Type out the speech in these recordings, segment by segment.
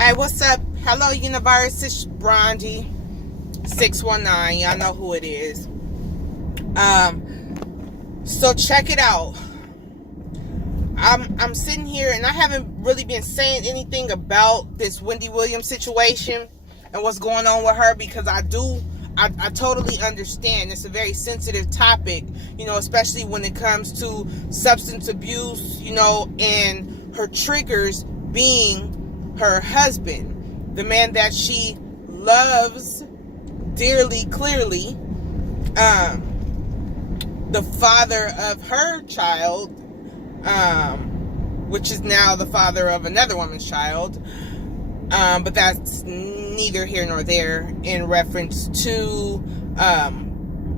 Hey, what's up? Hello, universe. It's Brondy 619. Y'all know who it is. So check it out. I'm sitting here and I haven't really been saying anything about this Wendy Williams situation and what's going on with her, because I totally understand it's a very sensitive topic, especially when it comes to substance abuse, and her triggers being her husband, the man that she loves dearly, clearly, the father of her child, which is now the father of another woman's child, but that's neither here nor there in reference to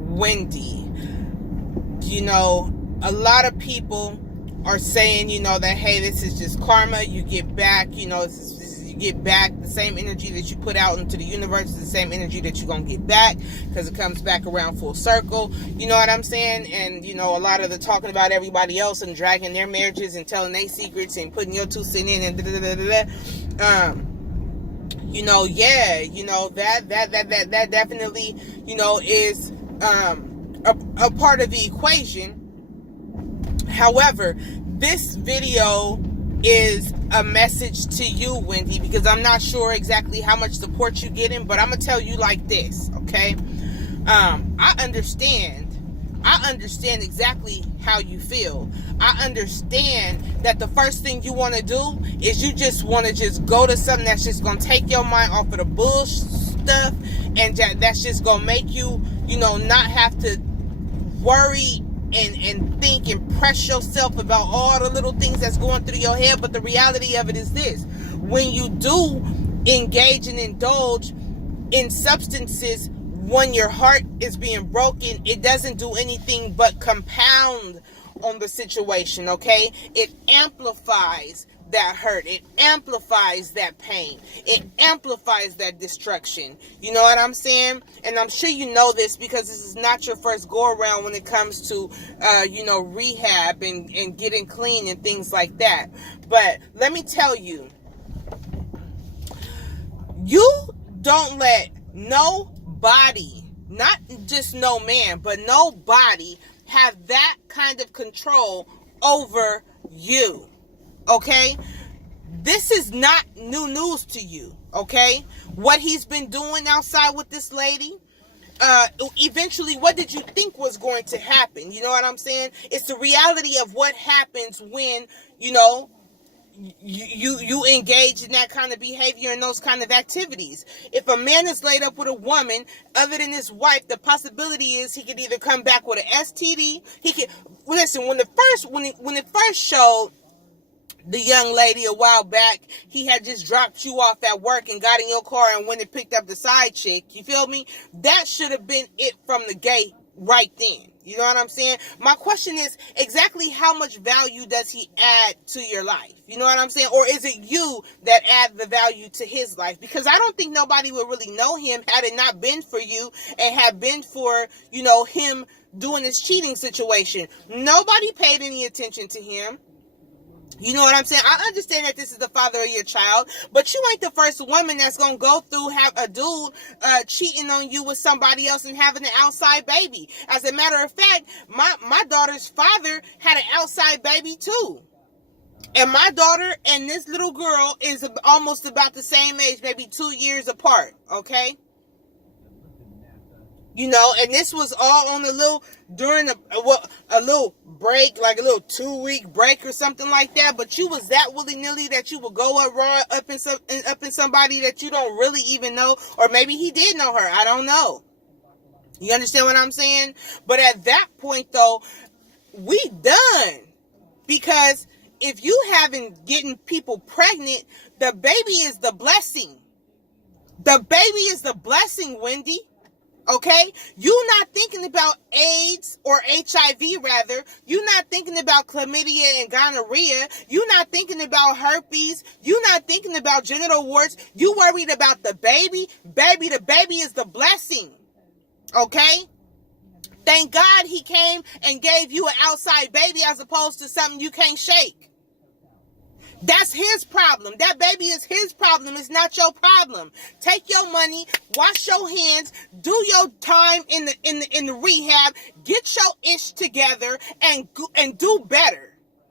Wendy. A lot of people are saying, that, hey, this is just karma. You get back, you get back the same energy that you put out into the universe is the same energy that you're going to get back, because it comes back around full circle. You know what I'm saying? And, a lot of the talking about everybody else and dragging their marriages and telling their secrets and putting your 2 cents in and that definitely, is a part of the equation. However, this video is a message to you, Wendy, because I'm not sure exactly how much support you're getting, but I'm going to tell you like this, okay? I understand exactly how you feel. I understand that the first thing you want to do is you just want to just go to something that's just going to take your mind off of the bullshit stuff, and that's just going to make you, not have to worry and think and press yourself about all the little things that's going through your head. But the reality of it is this: when you do engage and indulge in substances when your heart is being broken, it doesn't do anything but compound on the situation, okay? It amplifies that hurt. It amplifies that pain. It amplifies that destruction. You know what I'm saying? And I'm sure you know this, because this is not your first go around when it comes to, rehab and getting clean and things like that. But let me tell you, you don't let nobody, not just no man, but nobody, have that kind of control over you. Okay? This is not new news to you. Okay? What he's been doing outside with this lady, eventually, what did you think was going to happen? You know what I'm saying? It's the reality of what happens when, you engage in that kind of behavior and those kind of activities. If a man is laid up with a woman other than his wife, the possibility is he could either come back with an STD. He could listen, when it first showed the young lady a while back, he had just dropped you off at work and got in your car and went and picked up the side chick. You feel me? That should have been it from the gate right then. You know what I'm saying? My question is, exactly how much value does he add to your life? You know what I'm saying? Or is it you that add the value to his life? Because I don't think nobody would really know him had it not been for you and had been for, him doing this cheating situation. Nobody paid any attention to him. You know what I'm saying? I understand that this is the father of your child, but you ain't the first woman that's going to go through, have a dude cheating on you with somebody else and having an outside baby. As a matter of fact, my daughter's father had an outside baby too. And my daughter and this little girl is almost about the same age, maybe 2 years apart, okay? And this was all on during a little break, like a little 2-week break or something like that. But you was that willy-nilly that you would go up in somebody that you don't really even know, or maybe he did know her. I don't know. You understand what I'm saying? But at that point, though, we done. Because if you haven't getting people pregnant, the baby is the blessing. The baby is the blessing, Wendy. Okay? You're not thinking about AIDS or HIV, rather. You're not thinking about chlamydia and gonorrhea. You're not thinking about herpes. You're not thinking about genital warts. You worried about the baby. Baby, the baby is the blessing. Okay? Thank God he came and gave you an outside baby as opposed to something you can't shake. That's his problem. That baby is his problem. It's not your problem. Take your money, wash your hands, do your time in the rehab, get your ish together, and do better.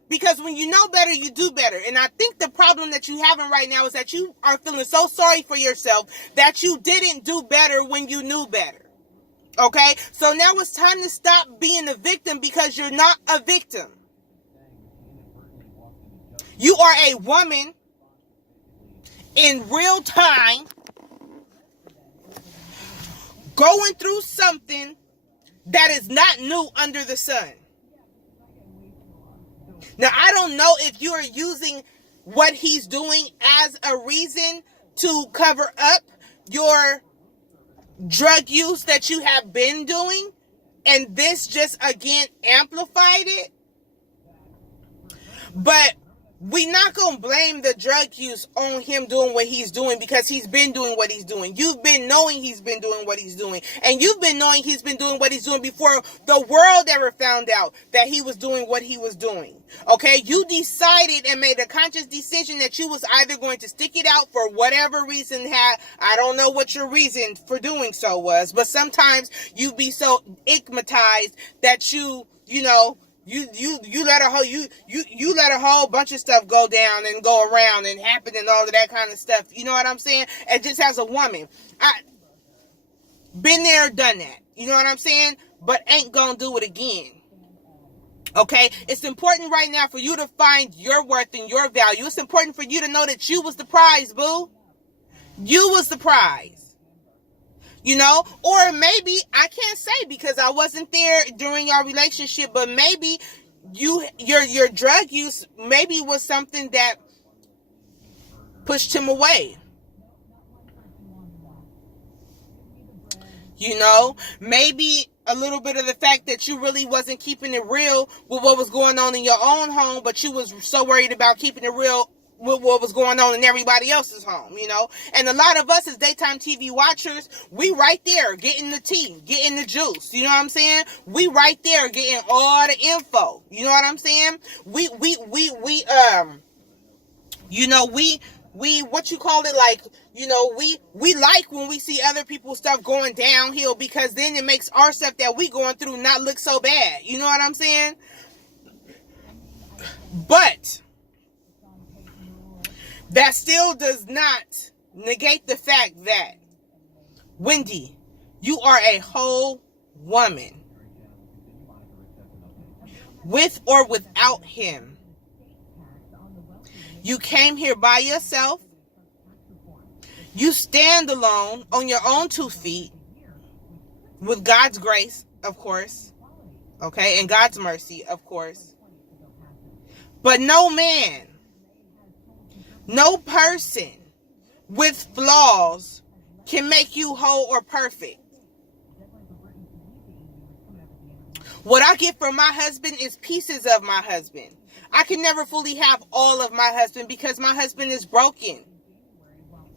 Because when you know better, you do better. And I think the problem that you having right now is that you are feeling so sorry for yourself that you didn't do better when you knew better. Okay? So now it's time to stop being a victim, because you're not a victim. You are a woman in real time going through something that is not new under the sun. Now, I don't know if you are using what he's doing as a reason to cover up your drug use that you have been doing, and this just again amplified it. But we're not going to blame the drug use on him doing what he's doing, because he's been doing what he's doing. You've been knowing he's been doing what he's doing. And you've been knowing he's been doing what he's doing before the world ever found out that he was doing what he was doing. Okay? You decided and made a conscious decision that you was either going to stick it out for whatever reason. I don't know what your reason for doing so was, but sometimes you be so igmatized that you let a whole bunch of stuff go down and go around and happen and all of that kind of stuff. You know what I'm saying? And just as a woman, I been there, done that. You know what I'm saying? But ain't gonna do it again. Okay? It's important right now for you to find your worth and your value. It's important for you to know that you was the prize, boo. You was the prize. You know, or maybe, I can't say because I wasn't there during your relationship, but maybe your drug use maybe was something that pushed him away. You know, maybe a little bit of the fact that you really wasn't keeping it real with what was going on in your own home, but you was so worried about keeping it real with what was going on in everybody else's home, you know. And a lot of us as daytime TV watchers, we right there getting the tea, getting the juice, you know what I'm saying? We right there getting all the info, you know what I'm saying? We what you call it, like, you know, we like when we see other people's stuff going downhill, because then it makes our stuff that we going through not look so bad, you know what I'm saying? But that still does not negate the fact that, Wendy, you are a whole woman. With or without him. You came here by yourself. You stand alone on your own 2 feet. With God's grace, of course. Okay? And God's mercy, of course. But no man, no person with flaws can make you whole or perfect. What I get from my husband is pieces of my husband. I can never fully have all of my husband, because my husband is broken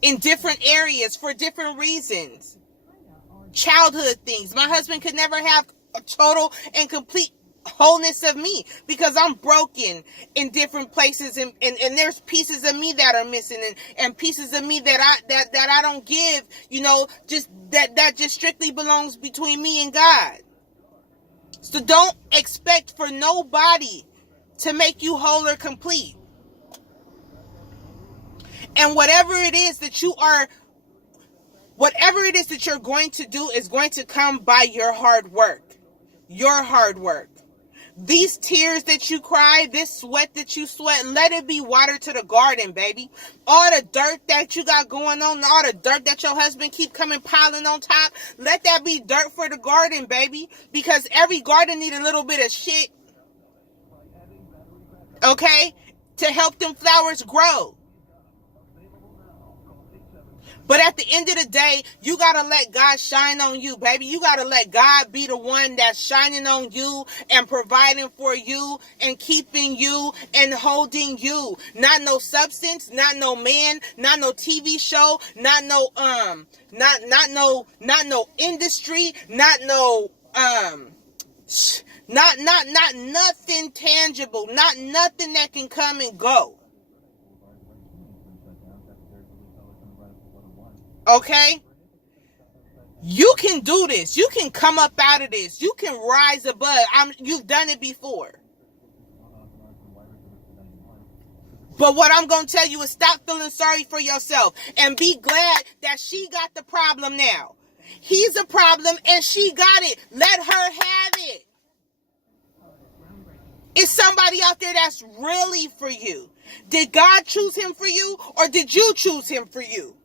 in different areas for different reasons. Childhood things. My husband could never have a total and complete wholeness of me, because I'm broken in different places, and there's pieces of me that are missing, and pieces of me that I don't give, you know, just that just strictly belongs between me and God. So don't expect for nobody to make you whole or complete. And whatever it is that you're going to do is going to come by your hard work. Your hard work. These tears that you cry, this sweat that you sweat, let it be water to the garden, baby. All the dirt that you got going on, all the dirt that your husband keep coming piling on top, let that be dirt for the garden, baby. Because every garden need a little bit of shit, okay, to help them flowers grow. But at the end of the day, you got to let God shine on you, baby. You got to let God be the one that's shining on you and providing for you and keeping you and holding you. Not no substance, not no man, not no TV show, not no industry, not nothing tangible, not nothing that can come and go. Okay? You can do this. You can come up out of this. You can rise above. You've done it before. But what I'm going to tell you is stop feeling sorry for yourself and be glad that she got the problem now. He's a problem and she got it. Let her have it. It's somebody out there that's really for you. Did God choose him for you or did you choose him for you?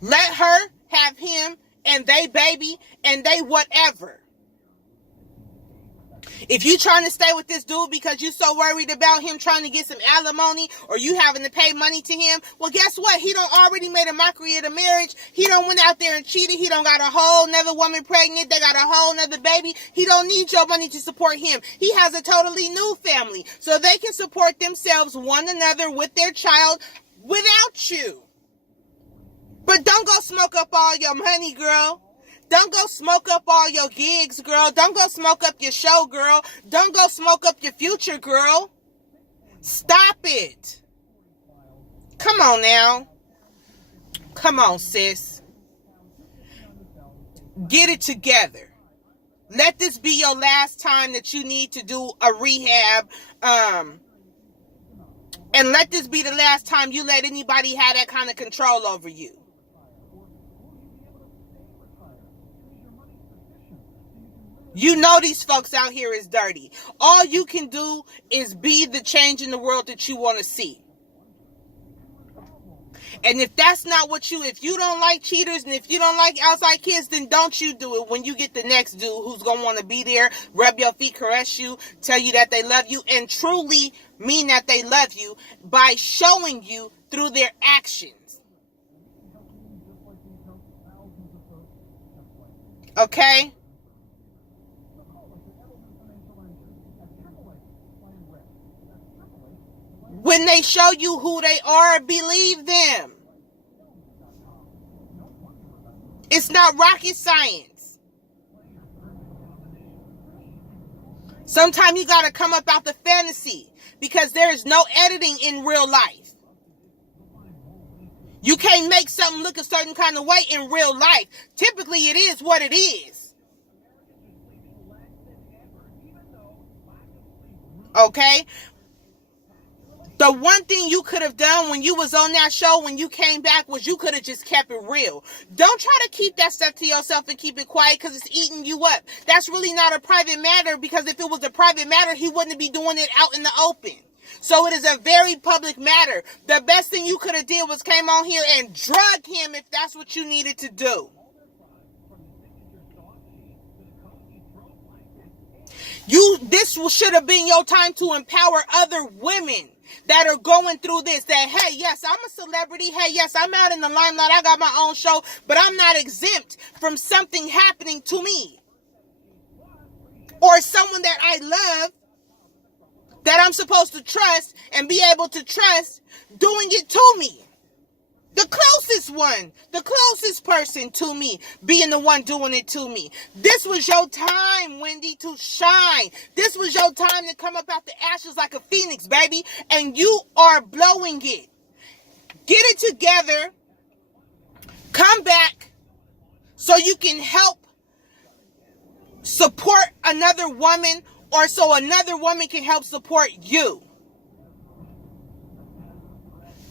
Let her have him and they baby and they whatever. If you trying to stay with this dude because you so worried about him trying to get some alimony or you having to pay money to him, well, guess what? He done already made a mockery of the marriage. He done went out there and cheated. He done got a whole nother woman pregnant. They got a whole nother baby. He don't need your money to support him. He has a totally new family so they can support themselves, one another with their child without you. But don't go smoke up all your money, girl. Don't go smoke up all your gigs, girl. Don't go smoke up your show, girl. Don't go smoke up your future, girl. Stop it. Come on now. Come on, sis. Get it together. Let this be your last time that you need to do a rehab. And let this be the last time you let anybody have that kind of control over you. You know these folks out here is dirty. All you can do is be the change in the world that you want to see. And if that's not what if you don't like cheaters and if you don't like outside kids, then don't you do it when you get the next dude who's going to want to be there, rub your feet, caress you, tell you that they love you, and truly mean that they love you by showing you through their actions. Okay? When they show you who they are, believe them. It's not rocket science. Sometimes you got to come up out the fantasy because there is no editing in real life. You can't make something look a certain kind of way in real life. Typically, it is what it is. Okay? The one thing you could have done when you was on that show, when you came back, was you could have just kept it real. Don't try to keep that stuff to yourself and keep it quiet because it's eating you up. That's really not a private matter because if it was a private matter, he wouldn't be doing it out in the open. So it is a very public matter. The best thing you could have did was came on here and drug him if that's what you needed to do. This should have been your time to empower other women that are going through this, that, hey, yes, I'm a celebrity. Hey, yes, I'm out in the limelight. I got my own show, but I'm not exempt from something happening to me. Or someone that I love, that I'm supposed to trust and be able to trust doing it to me. The closest one, the closest person to me being the one doing it to me. This was your time, Wendy, to shine. This was your time to come up out the ashes like a phoenix, baby. And you are blowing it. Get it together. Come back so you can help support another woman or so another woman can help support you.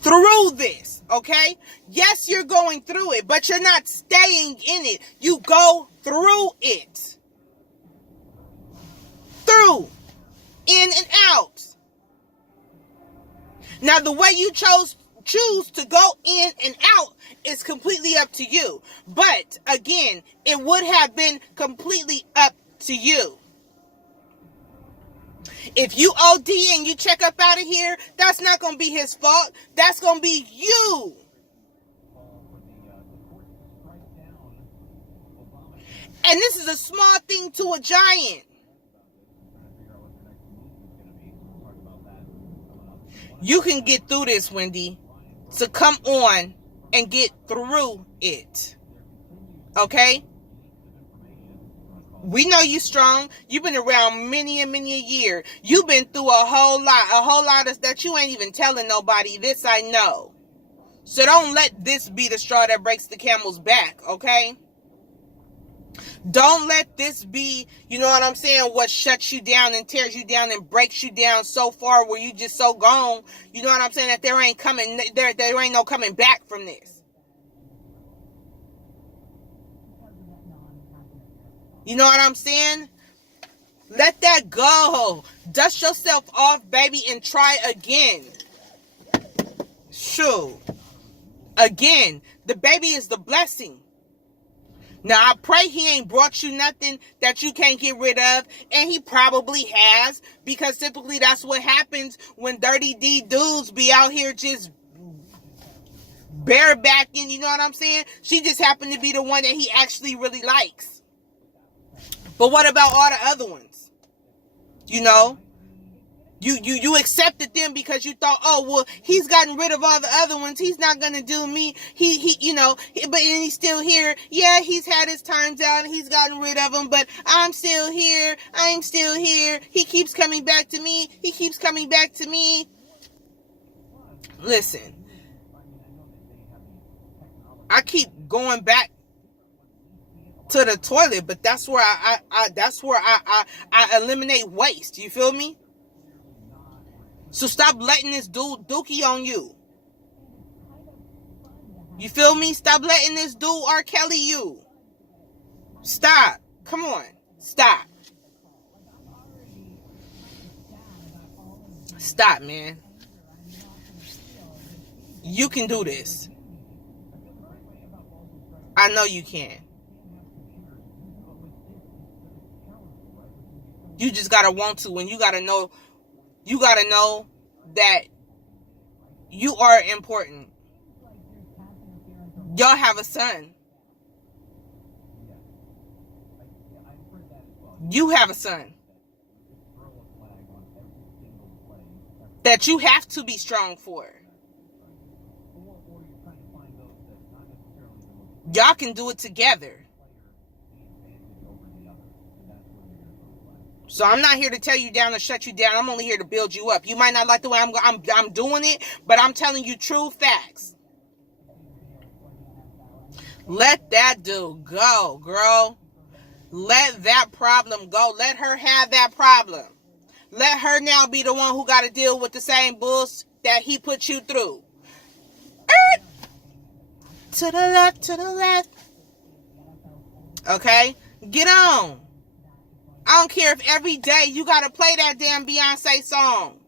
Through this, okay? Yes, you're going through it, but you're not staying in it. You go through it. Through. In and out. Now, the way you choose to go in and out is completely up to you. But, again, it would have been completely up to you. If you OD and you check up out of here, that's not going to be his fault. That's going to be you. And this is a small thing to a giant. You can get through this, Wendy. So come on and get through it. Okay? We know you strong. You've been around many and many a year. You've been through a whole lot of that you ain't even telling nobody. This I know. So don't let this be the straw that breaks the camel's back, okay? Don't let this be, you know what I'm saying, what shuts you down and tears you down and breaks you down so far where you just so gone, you know what I'm saying, that there ain't no coming back from this. You know what I'm saying? Let that go. Dust yourself off, baby, and try again. Shoot. Again, the baby is the blessing. Now, I pray he ain't brought you nothing that you can't get rid of, and he probably has, because typically that's what happens when dirty D dudes be out here just barebacking, you know what I'm saying? She just happened to be the one that he actually really likes. But what about all the other ones? You know? You accepted them because you thought, oh, well, he's gotten rid of all the other ones. He's not going to do me. He, you know, but he's still here. Yeah, he's had his times out and he's gotten rid of them, but I'm still here. I'm still here. He keeps coming back to me. He keeps coming back to me. Listen, I keep going back to the toilet, but that's where I eliminate waste. You feel me? So stop letting this dude dookie on you. You feel me? Stop letting this dude R. Kelly you. Stop. Come on. Stop. Stop, man. You can do this. I know you can. You just gotta want to, and you gotta know that you are important. Y'all have a son. You have a son that you have to be strong for. Y'all can do it together. So I'm not here to tell you down or shut you down. I'm only here to build you up. You might not like the way I'm doing it, but I'm telling you true facts. Let that dude go, girl. Let that problem go. Let her have that problem. Let her now be the one who got to deal with the same bullshit that he put you through. To the left, to the left. Okay? Get on. I don't care if every day you gotta play that damn Beyonce song.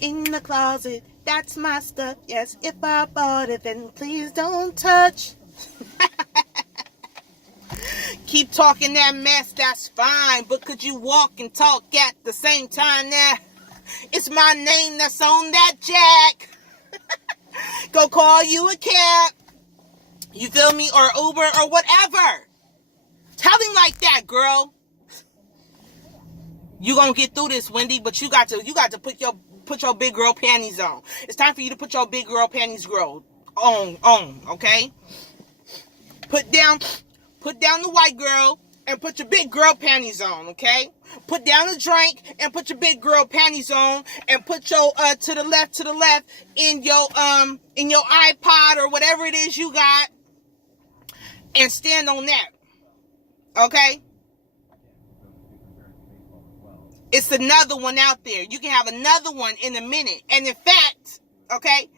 In the closet, that's my stuff. Yes, if I bought it, then please don't touch. Keep talking that mess, that's fine. But could you walk and talk at the same time now? It's my name that's on that jack. Go call you a cab. You feel me? Or Uber or whatever. Tell him like that, girl. You gonna get through this, Wendy, but you got to put your big girl panties on. It's time for you to put your big girl panties on, okay? Put down the white girl and put your big girl panties on, okay? Put down a drink and put your big girl panties on, and put your to the left in your iPod or whatever it is you got, and stand on that. Okay? It's another one out there. You can have another one in a minute. And in fact, okay,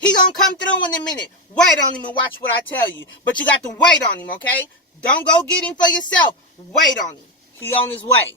he gonna come through in a minute. Wait on him and watch what I tell you. But you got to wait on him, okay? Don't go get him for yourself. Wait on him. He on his way.